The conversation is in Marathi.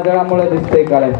काजळामुळे दिसते काय